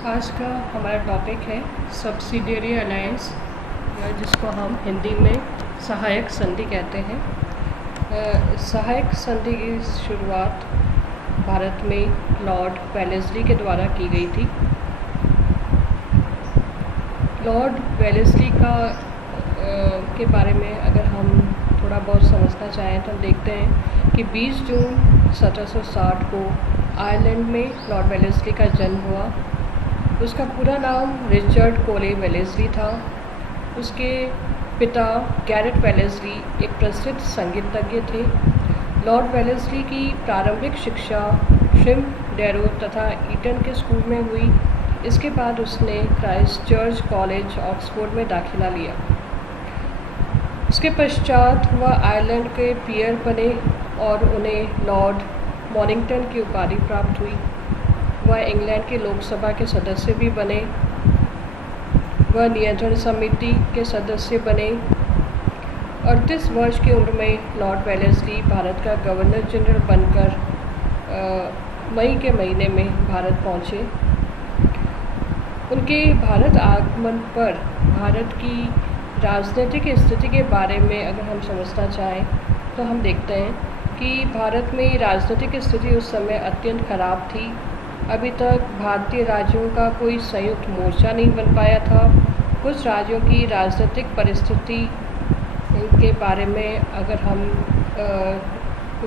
आज का हमारा टॉपिक है सब्सिडियरी अलायंस, या जिसको हम हिंदी में सहायक संधि कहते हैं। सहायक संधि की शुरुआत भारत में लॉर्ड वेलेस्ली के द्वारा की गई थी। लॉर्ड वेलेस्ली के बारे में अगर हम थोड़ा बहुत समझना चाहें तो हम देखते हैं कि 20 जून 1760 को आयरलैंड में लॉर्ड वेलेस्ली का जन्म हुआ। उसका पूरा नाम रिचर्ड कोले वेलेस्ली था। उसके पिता गैरेट वेलेस्ली एक प्रसिद्ध संगीतज्ञ थे। लॉर्ड वेलेस्ली की प्रारंभिक शिक्षा ट्रिमडेरो तथा ईटन के स्कूल में हुई। इसके बाद उसने क्राइस्ट चर्च कॉलेज ऑक्सफोर्ड में दाखिला लिया। उसके पश्चात वह आयरलैंड के पीयर बने और उन्हें लॉर्ड मॉनिंगटन की उपाधि प्राप्त हुई। वह इंग्लैंड के लोकसभा के सदस्य भी बने। वह नियंत्रण समिति के सदस्य बने। 38 वर्ष की उम्र में लॉर्ड वेलेस्ली भारत का गवर्नर जनरल बनकर मई के महीने में भारत पहुँचे। उनके भारत आगमन पर भारत की राजनीतिक स्थिति के बारे में अगर हम समझना चाहें तो हम देखते हैं कि भारत में राजनीतिक स्थिति उस समय अत्यंत खराब थी। अभी तक भारतीय राज्यों का कोई संयुक्त मोर्चा नहीं बन पाया था। कुछ राज्यों की राजनीतिक परिस्थिति के बारे में अगर हम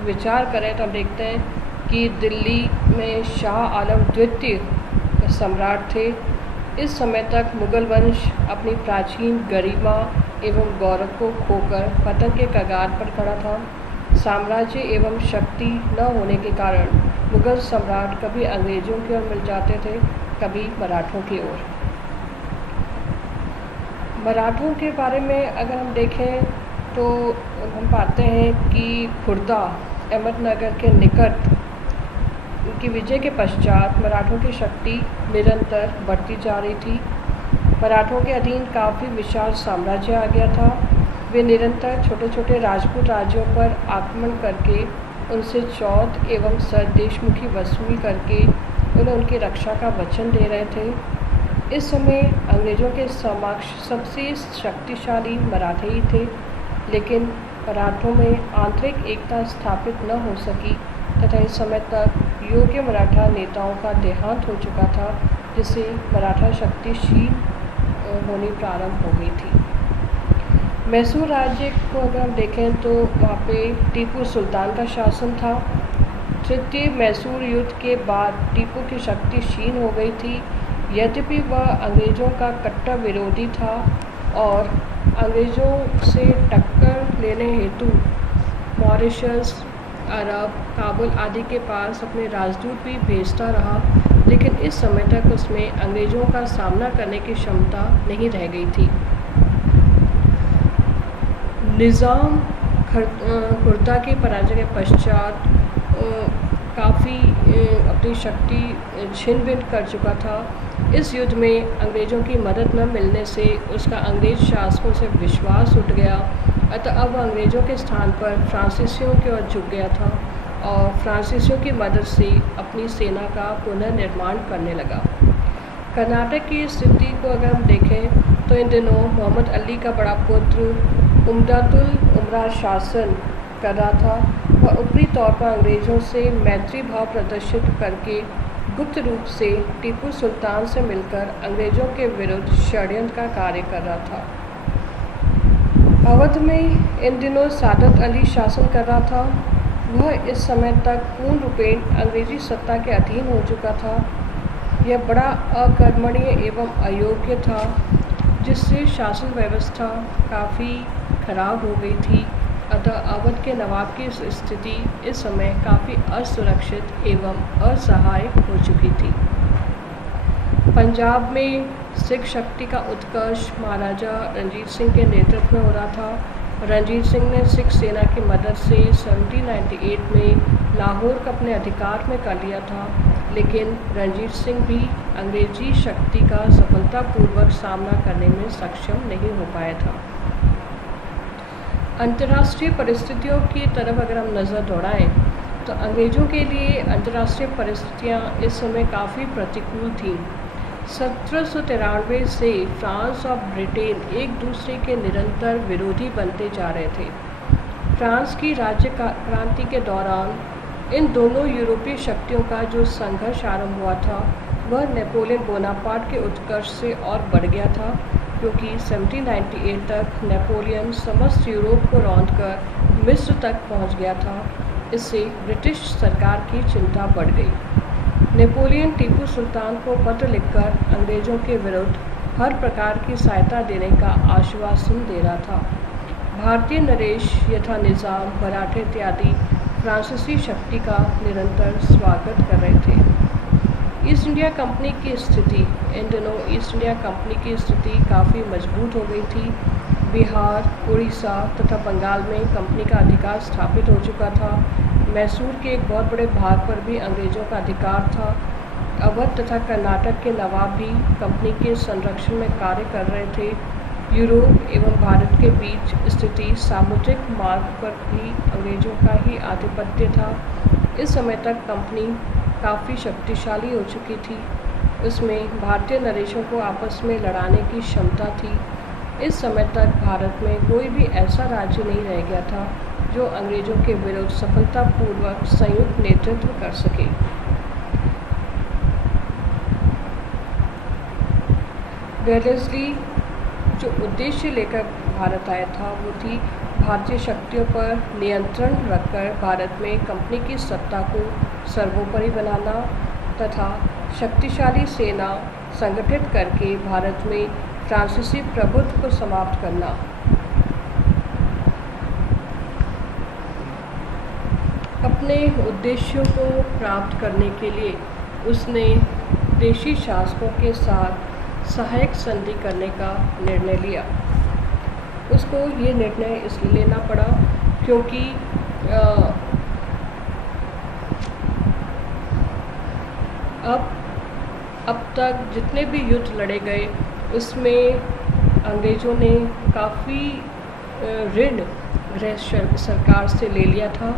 विचार करें तो हम देखते हैं कि दिल्ली में शाह आलम द्वितीय सम्राट थे। इस समय तक मुग़ल वंश अपनी प्राचीन गरिमा एवं गौरव को खोकर पतन के कगार पर खड़ा था। साम्राज्य एवं शक्ति न होने के कारण मुग़ल सम्राट कभी अंग्रेज़ों की ओर मिल जाते थे, कभी मराठों की ओर। मराठों के बारे में अगर हम देखें तो हम पाते हैं कि खुर्दा अहमदनगर के निकट उनकी विजय के पश्चात मराठों की शक्ति निरंतर बढ़ती जा रही थी। मराठों के अधीन काफ़ी विशाल साम्राज्य आ गया था। वे निरंतर छोटे छोटे राजपूत राज्यों पर आक्रमण करके उनसे चौथ एवं सरदेशमुखी वसूली करके उन्हें उनकी रक्षा का वचन दे रहे थे। इस समय अंग्रेज़ों के समक्ष सबसे शक्तिशाली मराठे ही थे, लेकिन मराठों में आंतरिक एकता स्थापित न हो सकी तथा इस समय तक योग्य मराठा नेताओं का देहांत हो चुका था, जिससे मराठा शक्तिशील होनी प्रारंभ हो गई थी। मैसूर राज्य को अगर हम देखें तो वहाँ पे टीपू सुल्तान का शासन था। तृतीय मैसूर युद्ध के बाद टीपू की शक्ति क्षीण हो गई थी। यद्यपि वह अंग्रेज़ों का कट्टर विरोधी था और अंग्रेज़ों से टक्कर लेने हेतु मॉरिशस, अरब, काबुल आदि के पास अपने राजदूत भी भेजता रहा, लेकिन इस समय तक उसमें अंग्रेज़ों का सामना करने की क्षमता नहीं रह गई थी। निज़ाम खुर्दा की पराजय के पश्चात काफ़ी अपनी शक्ति छिन भिन कर चुका था। इस युद्ध में अंग्रेज़ों की मदद न मिलने से उसका अंग्रेज़ शासकों से विश्वास उठ गया। अतः अब अंग्रेज़ों के स्थान पर फ्रांसीसियों की ओर झुक गया था और फ्रांसीसियों की मदद से अपनी सेना का पुनर्निर्माण करने लगा। कर्नाटक की स्थिति को अगर हम देखें तो इन दिनों मोहम्मद अली का बड़ा पुत्र उमदातुल उमरा शासन कर रहा था। वह ऊपरी तौर पर अंग्रेज़ों से मैत्री भाव प्रदर्शित करके गुप्त रूप से टीपू सुल्तान से मिलकर अंग्रेज़ों के विरुद्ध षड्यंत्र का कार्य कर रहा था। अवध में इन दिनों सादत अली शासन कर रहा था। वह इस समय तक पूर्ण रूपेण अंग्रेज़ी सत्ता के अधीन हो चुका था। यह बड़ा अकर्मणीय एवं अयोग्य था, जिससे शासन व्यवस्था काफ़ी खराब हो गई थी। अतः अवध के नवाब की स्थिति इस समय काफ़ी असुरक्षित एवं असहाय हो चुकी थी। पंजाब में सिख शक्ति का उत्कर्ष महाराजा रणजीत सिंह के नेतृत्व में हो रहा था। रणजीत सिंह ने सिख सेना की मदद से 1798 में लाहौर को अपने अधिकार में कर लिया था, लेकिन रणजीत सिंह भी अंग्रेजी शक्ति का सफलतापूर्वक सामना करने में सक्षम नहीं हो पाया था। अंतर्राष्ट्रीय परिस्थितियों की तरफ अगर हम नज़र दौड़ाएं तो अंग्रेज़ों के लिए अंतर्राष्ट्रीय परिस्थितियां इस समय काफ़ी प्रतिकूल थीं। 1793 से फ्रांस और ब्रिटेन एक दूसरे के निरंतर विरोधी बनते जा रहे थे। फ्रांस की राज्य क्रांति के दौरान इन दोनों यूरोपीय शक्तियों का जो संघर्ष आरंभ हुआ था वह नेपोलियन बोनापार्ट के उत्कर्ष से और बढ़ गया था, क्योंकि 1798 तक नेपोलियन समस्त यूरोप को रौंदकर मिस्र तक पहुंच गया था। इससे ब्रिटिश सरकार की चिंता बढ़ गई। नेपोलियन टीपू सुल्तान को पत्र लिखकर अंग्रेज़ों के विरुद्ध हर प्रकार की सहायता देने का आश्वासन दे रहा था। भारतीय नरेश यथा निज़ाम, मराठे इत्यादि फ्रांसीसी शक्ति का निरंतर स्वागत कर रहे थे। ईस्ट इंडिया कंपनी की स्थिति, इन दिनों ईस्ट इंडिया कंपनी की स्थिति काफ़ी मजबूत हो गई थी। बिहार, उड़ीसा तथा बंगाल में कंपनी का अधिकार स्थापित हो चुका था। मैसूर के एक बहुत बड़े भाग पर भी अंग्रेज़ों का अधिकार था। अवध तथा कर्नाटक के नवाब भी कंपनी के संरक्षण में कार्य कर रहे थे। यूरोप एवं भारत के बीच स्थिति सामुद्रिक मार्ग पर भी अंग्रेज़ों का ही आधिपत्य था। इस समय तक कंपनी काफ़ी शक्तिशाली हो चुकी थी। उसमें भारतीय नरेशों को आपस में लड़ाने की क्षमता थी। इस समय तक भारत में कोई भी ऐसा राज्य नहीं रह गया था जो अंग्रेज़ों के विरुद्ध सफलतापूर्वक संयुक्त नेतृत्व कर सके। वेलेस्ली जो उद्देश्य लेकर भारत आया था वो थी भारतीय शक्तियों पर नियंत्रण रखकर भारत में कंपनी की सत्ता को सर्वोपरि बनाना तथा शक्तिशाली सेना संगठित करके भारत में फ्रांसीसी प्रभुत्व को समाप्त करना। अपने उद्देश्यों को प्राप्त करने के लिए उसने देशी शासकों के साथ सहायक संधि करने का निर्णय लिया। उसको ये निर्णय इसलिए लेना पड़ा क्योंकि अब तक जितने भी युद्ध लड़े गए उसमें अंग्रेज़ों ने काफ़ी ऋण गृह सरकार से ले लिया था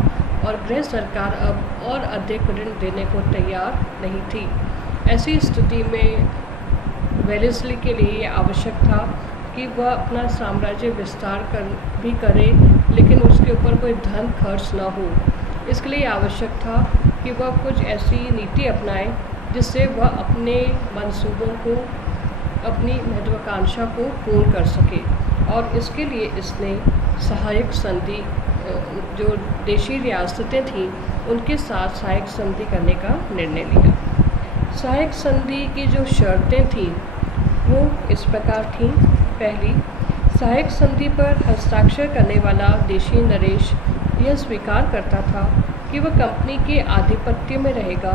और गृह सरकार अब और अधिक ऋण देने को तैयार नहीं थी। ऐसी स्थिति में वेलेस्ली के लिए ये आवश्यक था कि वह अपना साम्राज्य विस्तार भी करे, लेकिन उसके ऊपर कोई धन खर्च न हो। इसके लिए आवश्यक था कि वह कुछ ऐसी नीति अपनाए जिससे वह अपने मंसूबों को, अपनी महत्वाकांक्षा को पूर्ण कर सके। और इसके लिए इसने सहायक संधि, जो देशी रियासतें थीं उनके साथ सहायक संधि करने का निर्णय लिया। सहायक संधि की जो शर्तें थीं वो इस प्रकार थीं। पहली, सहायक संधि पर हस्ताक्षर करने वाला देशी नरेश यह स्वीकार करता था कि वह कंपनी के आधिपत्य में रहेगा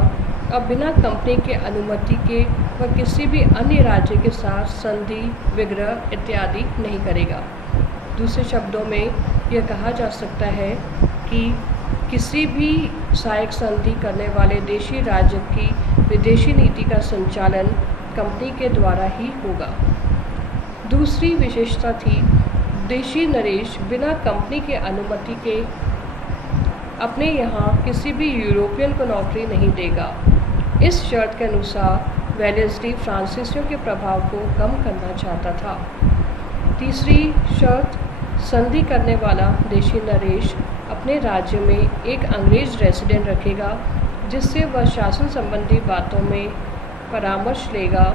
और बिना कंपनी के अनुमति के वह किसी भी अन्य राज्य के साथ संधि, विग्रह इत्यादि नहीं करेगा। दूसरे शब्दों में यह कहा जा सकता है कि किसी भी सहायक संधि करने वाले देशी राज्य की विदेशी नीति का संचालन कंपनी के द्वारा ही होगा। दूसरी विशेषता थी, देशी नरेश बिना कंपनी के अनुमति के अपने यहाँ किसी भी यूरोपियन को नौकरी नहीं देगा। इस शर्त के अनुसार वेलेस्ली फ्रांसीसियों के प्रभाव को कम करना चाहता था। तीसरी शर्त, संधि करने वाला देशी नरेश अपने राज्य में एक अंग्रेज रेसिडेंट रखेगा जिससे वह शासन संबंधी बातों में परामर्श लेगा।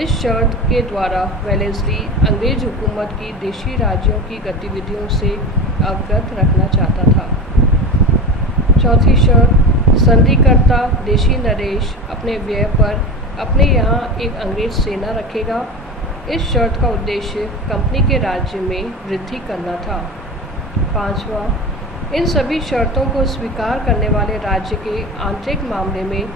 इस शर्त के द्वारा वेलेस्ली अंग्रेज हुकूमत की देशी राज्यों की गतिविधियों से अवगत रखना चाहता था। चौथी शर्त, संधिकर्ता देशी नरेश अपने व्यय पर अपने यहाँ एक अंग्रेज सेना रखेगा। इस शर्त का उद्देश्य कंपनी के राज्य में वृद्धि करना था। पांचवा, इन सभी शर्तों को स्वीकार करने वाले राज्य के आंतरिक मामले में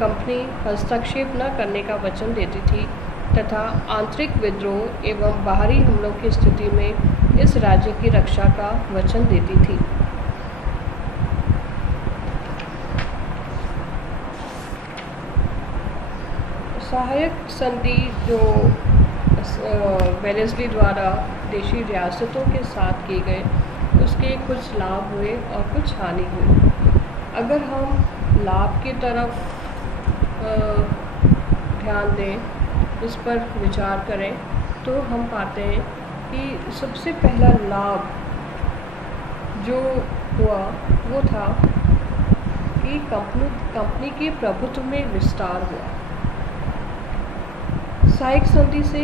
कंपनी हस्तक्षेप न करने का वचन देती थी तथा आंतरिक विद्रोह एवं बाहरी हमलों की स्थिति में इस राज्य की रक्षा का वचन देती थी। सहायक संधि जो वेलेस्ली द्वारा देशी रियासतों के साथ किए गए उसके कुछ लाभ हुए और कुछ हानि हुई। अगर हम लाभ की तरफ ध्यान दें इस पर विचार करें तो हम पाते हैं कि सबसे पहला लाभ जो हुआ वो था कि कंपनी के प्रभुत्व में विस्तार हुआ। साइक संधि से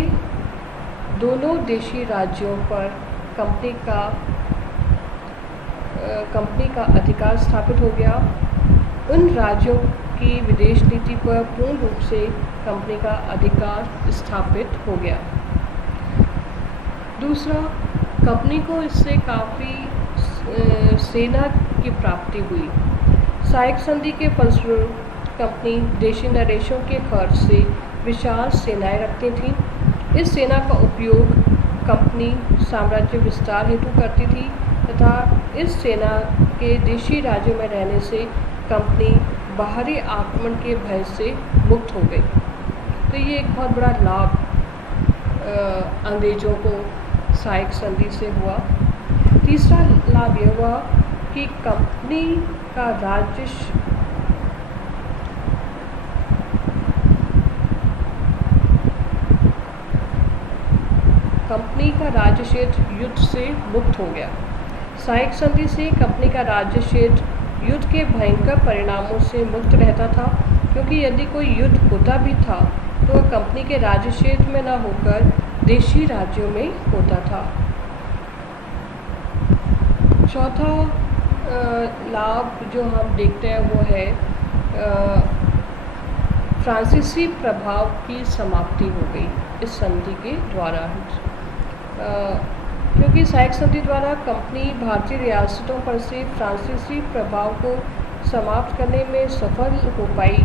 दोनों देशी राज्यों पर कंपनी का अधिकार स्थापित हो गया। उन राज्यों की विदेश नीति पर पूर्ण रूप से कंपनी का अधिकार स्थापित हो गया। दूसरा, कंपनी को इससे काफ़ी सेना की प्राप्ति हुई। साइक संधि के फलस्वरूप कंपनी देशी नरेशों के खर्च से विशाल सेनाएं रखती थी। इस सेना का उपयोग कंपनी साम्राज्य विस्तार हेतु करती थी तथा इस सेना के देशी राज्यों में रहने से कंपनी बाहरी आक्रमण के भय से मुक्त हो गई। तो ये एक बहुत बड़ा लाभ अंग्रेज़ों को साइक संधि से हुआ। तीसरा लाभ यह हुआ कि कंपनी का राज्य क्षेत्र युद्ध से मुक्त हो गया। साइक संधि से कंपनी का राज्य क्षेत्र युद्ध के भयंकर परिणामों से मुक्त रहता था, क्योंकि यदि कोई युद्ध होता भी था तो वह कंपनी के राज्य क्षेत्र में न होकर देशी राज्यों में होता था। चौथा लाभ जो हम देखते हैं वो है फ्रांसीसी प्रभाव की समाप्ति हो गई इस संधि के द्वारा। क्योंकि साइक संधि द्वारा कंपनी भारतीय रियासतों पर से फ्रांसीसी प्रभाव को समाप्त करने में सफल हो पाई,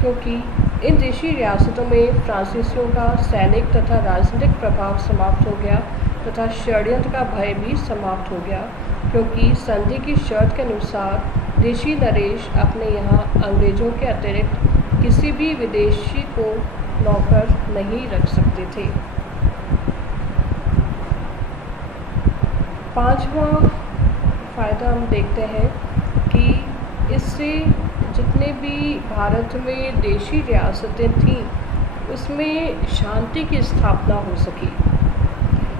क्योंकि इन देशी रियासतों में फ्रांसीसियों का सैनिक तथा राजनीतिक प्रभाव समाप्त हो गया तथा षड्यंत्र का भय भी समाप्त हो गया, क्योंकि संधि की शर्त के अनुसार देशी नरेश अपने यहाँ अंग्रेज़ों के अतिरिक्त किसी भी विदेशी को नौकर नहीं रख सकते थे। पांचवा फ़ायदा हम देखते हैं कि इससे जितने भी भारत में देशी रियासतें थीं उसमें शांति की स्थापना हो सकी।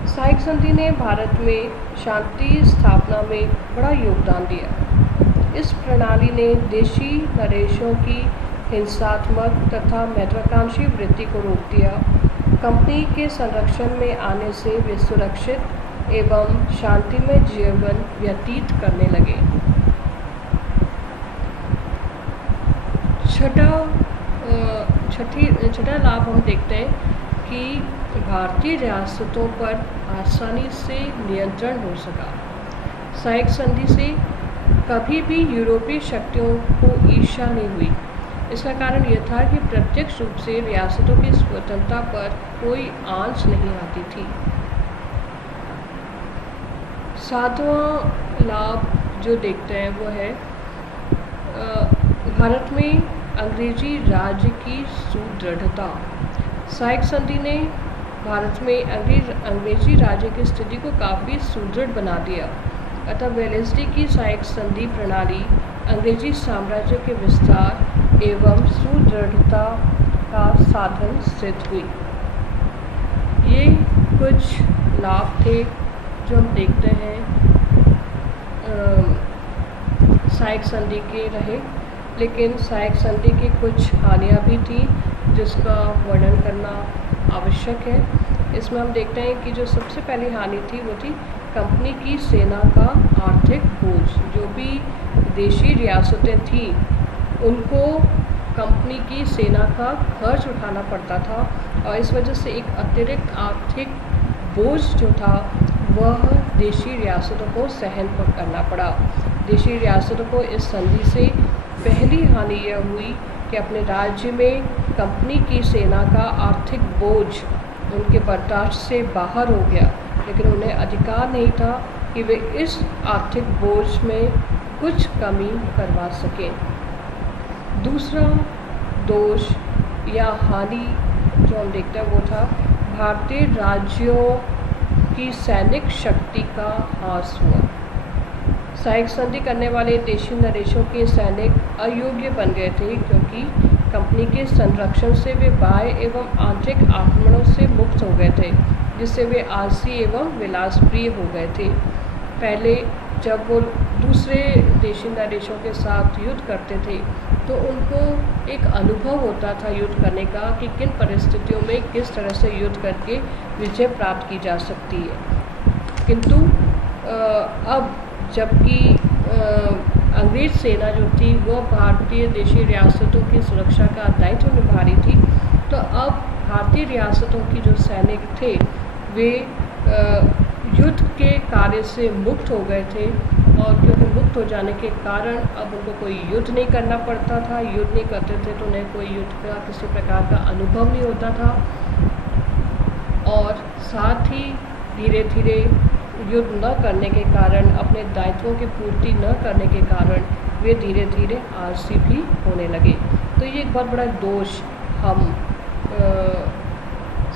साइक संधि ने भारत में शांति स्थापना में बड़ा योगदान दिया। इस प्रणाली ने देशी नरेशों की हिंसात्मक तथा महत्वाकांक्षी वृत्ति को रोक दिया। कंपनी के संरक्षण में आने से वे सुरक्षित एवं शांतिमय जीवन व्यतीत करने लगे। छठा लाभ हम देखते हैं कि भारतीय रियासतों पर आसानी से नियंत्रण हो सका। साइक संधि से कभी भी यूरोपीय शक्तियों को ईर्ष्या नहीं हुई। इसका कारण यह था कि प्रत्यक्ष रूप से रियासतों की स्वतंत्रता पर कोई आंच नहीं आती थी। सातवां लाभ जो देखते हैं वो है भारत में अंग्रेजी राज्य की सुदृढ़ता। साइक संधि ने भारत में अंग्रेजी राज्य की स्थिति को काफ़ी सुदृढ़ बना दिया। अतः वेलेस्ली की साइक संधि प्रणाली अंग्रेजी साम्राज्य के विस्तार एवं सुदृढ़ता का साधन सिद्ध हुई। ये कुछ लाभ थे जो हम देखते हैं साइक संधि के रहे, लेकिन साइक संधि की कुछ हानियाँ भी थी जिसका वर्णन करना आवश्यक है। इसमें हम देखते हैं कि जो सबसे पहली हानि थी वो थी कंपनी की सेना का आर्थिक बोझ। जो भी देशी रियासतें थीं उनको कंपनी की सेना का खर्च उठाना पड़ता था और इस वजह से एक अतिरिक्त आर्थिक बोझ जो था वह देशी रियासतों को सहन करना पड़ा। देशी रियासतों को इस संधि से पहली हानि यह हुई कि अपने राज्य में कंपनी की सेना का आर्थिक बोझ उनके बर्दाश्त से बाहर हो गया, लेकिन उन्हें अधिकार नहीं था कि वे इस आर्थिक बोझ में कुछ कमी करवा सकें। दूसरा दोष या हानि जो हम देखते हैं वो था भारतीय राज्यों की सैनिक शक्ति का ह्रास हुआ। साइक संधि करने वाले देशी नरेशों के सैनिक अयोग्य बन गए थे, क्योंकि कंपनी के संरक्षण से वे बाह्य एवं आंतरिक आक्रमणों से मुक्त हो गए थे, जिससे वे आलसी एवं विलासप्रिय हो गए थे। पहले जब वो दूसरे देशिंदा देशों के साथ युद्ध करते थे तो उनको एक अनुभव होता था युद्ध करने का कि किन परिस्थितियों में किस तरह से युद्ध करके विजय प्राप्त की जा सकती है। किंतु अब जबकि अंग्रेज सेना जो थी वो भारतीय देशी रियासतों की सुरक्षा का दायित्व निभा रही थी, तो अब भारतीय रियासतों की जो सैनिक थे वे युद्ध के कार्य से मुक्त हो गए थे, और क्योंकि मुक्त हो जाने के कारण अब उनको कोई युद्ध नहीं करना पड़ता था। युद्ध नहीं करते थे तो उन्हें कोई युद्ध का किसी प्रकार का अनुभव नहीं होता था, और साथ ही धीरे धीरे युद्ध न करने के कारण, अपने दायित्वों की पूर्ति न करने के कारण वे धीरे धीरे आलसी भी होने लगे। तो ये एक बहुत बड़ा दोष हम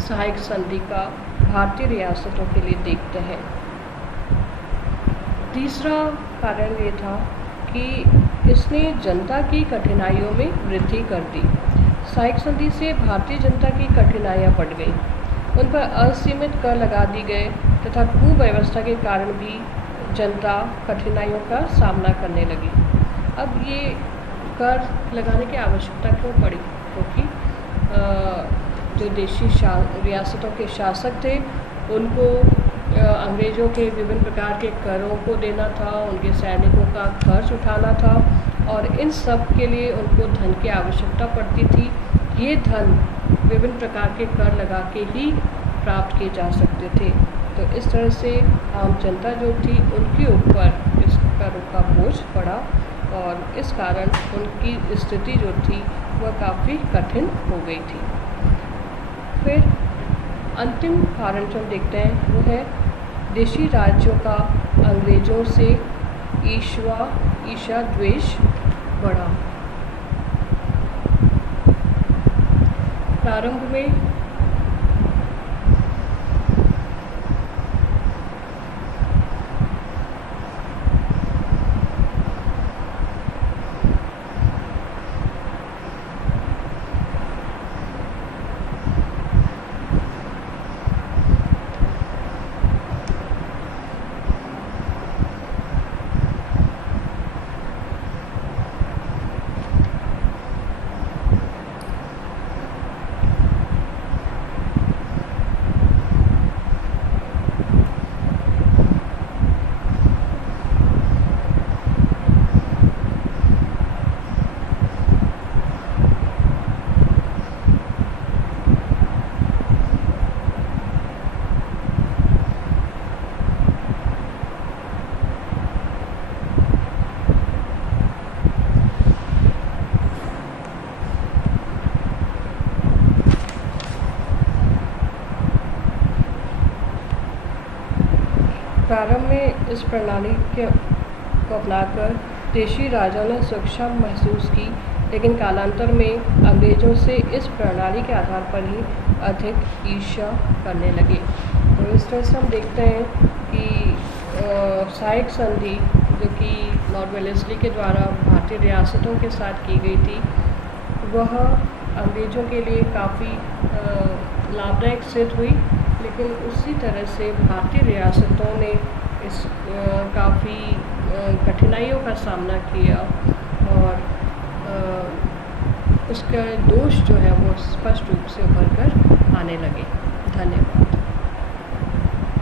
सहायक संधि का भारतीय रियासतों के लिए देखते हैं। तीसरा कारण ये था कि इसने जनता की कठिनाइयों में वृद्धि कर दी। सहायक संधि से भारतीय जनता की कठिनाइयाँ बढ़ गई, उन पर असीमित कर लगा दी गए तथा कुव्यवस्था के कारण भी जनता कठिनाइयों का सामना करने लगी। अब ये कर लगाने की आवश्यकता क्यों पड़ी? क्योंकि जो देशी रियासतों के शासक थे उनको अंग्रेज़ों के विभिन्न प्रकार के करों को देना था, उनके सैनिकों का खर्च उठाना था, और इन सब के लिए उनको धन की आवश्यकता पड़ती थी। ये धन विभिन्न प्रकार के कर लगा के ही प्राप्त किए जा सकते थे। तो इस तरह से आम जनता जो थी उनके ऊपर इस करों का बोझ पड़ा, और इस कारण उनकी स्थिति जो थी वह काफ़ी कठिन हो गई थी। फिर अंतिम कारण जो हम देखते हैं वो है देशी राज्यों का अंग्रेज़ों से ईर्ष्या द्वेष बढ़ा। प्रारंभ में इस प्रणाली को अपनाकर देशी राजाओं ने सुरक्षा महसूस की, लेकिन कालांतर में अंग्रेज़ों से इस प्रणाली के आधार पर ही अधिक ईर्ष्या करने लगे। तो इस तरह से हम देखते हैं कि सहायक संधि जो कि लॉर्ड वेलेस्ली के द्वारा भारतीय रियासतों के साथ की गई थी वह अंग्रेज़ों के लिए काफ़ी लाभदायक सिद्ध हुई, लेकिन उसी तरह से भारतीय रियासतों ने इस काफ़ी कठिनाइयों का सामना किया, और उसका दोष जो है वो स्पष्ट रूप से उभर कर आने लगे। धन्यवाद।